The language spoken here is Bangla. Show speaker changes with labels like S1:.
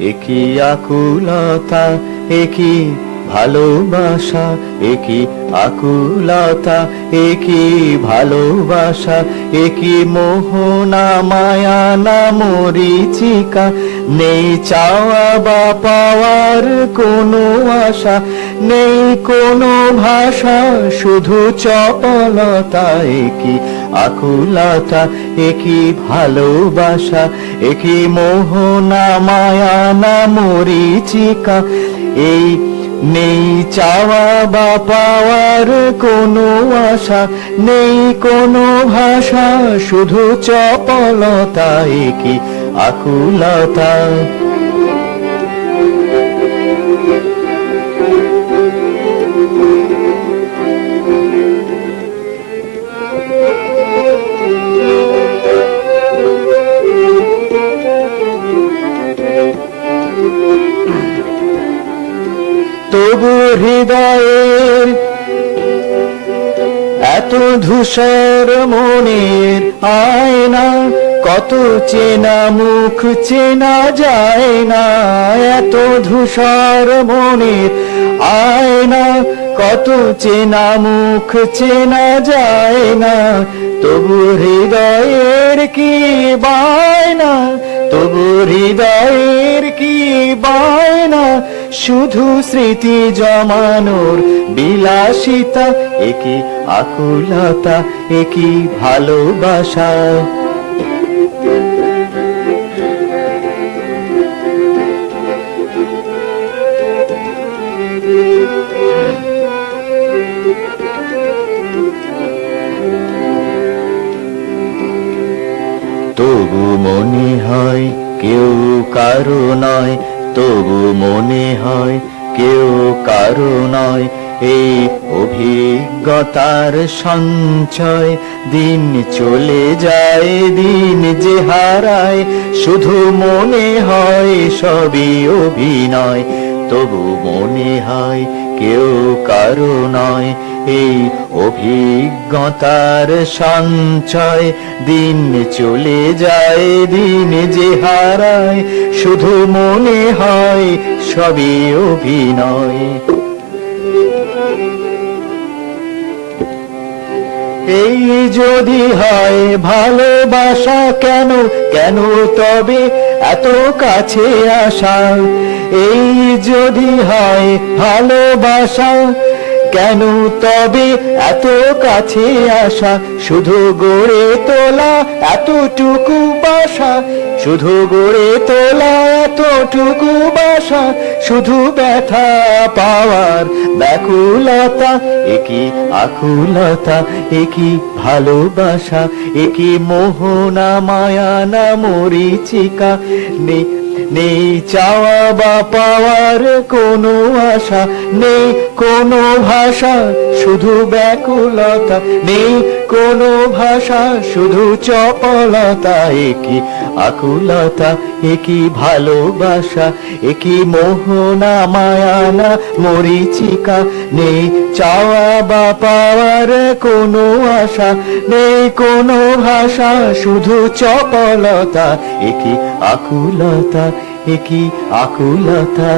S1: একই আকুলতা, একই ভালোবাসা, একই আকুলতা, একই ভালোবাসা, একই মোহনা, মায়া না মরিচিকা, নেই চাওয়া বা পাওয়ার কোনো আশা, নেই কোনো ভাষা, শুধু চপলতা একই আকুলতা, একই ভালোবাসা, একই মোহনা মায়া না মরিচিকা। এই নেই চাওয়া বা পাওয়ার কোনো আশা, নেই কোনো ভাষা, শুধু চপলতা, একই আকুলতা। তবু হৃদয়ের এত ধূসর মনের আয়না কত চেনা মুখ চেনা যায় না, এত ধূসর মনের আয়না, কত চেনা মুখ চেনা যায় না, তবু হৃদয়ের কি বায়না, তবু হৃদয়ের কি বায়না, শুধু স্মৃতি জমানোর বিলাসিতা একই আকুলতা একই ভালোবাসা। তবু মনে হয় কেউ কারও নয়, তবু মনে হয় কেউ কারও নয়। এই অভিজ্ঞতার সঞ্চয় দিন চলে যায়, দিন যে হারায়, শুধু মনে হয় সবই অভিনয়। তবু মনে হয় কেউ কারও নয় এই অভিজ্ঞতার সঞ্চয় দিন চলে যায়, দিন যে হারায়, শুধু মনে হয় সবই অভিনয়। এই যদি হয় ভালোবাসা কেন কেন তবে এত কাছে আসা এই যদি হয় ভালোবাসা কেন? তবে এত কাছে আসা, শুধু গড়ে তোলা এতটুকু বাসা, শুধু গড়ে তোলা এতটুকু বাসা, শুধু ব্যথা পাওয়ার ব্যাকুলতা, একই আকুলতা, একই ভালোবাসা, একই মোহনা, মায়া না মরিচিকা নেই নেই চাওয়া বা পাওয়ার কোনো আশা নেই কোনো ভাষা শুধু ব্যাকুলতা নেই কোনো ভাষা, শুধু চপলতা, একই আকুলতা, একই ভালোবাসা, একই মোহনা, মায়ানা, মরিচিকা, নেই চাওয়া বা পাওয়ার কোনো আশা, নেই কোনো ভাষা, শুধু চপলতা, একই আকুলতা একই আকুলতা।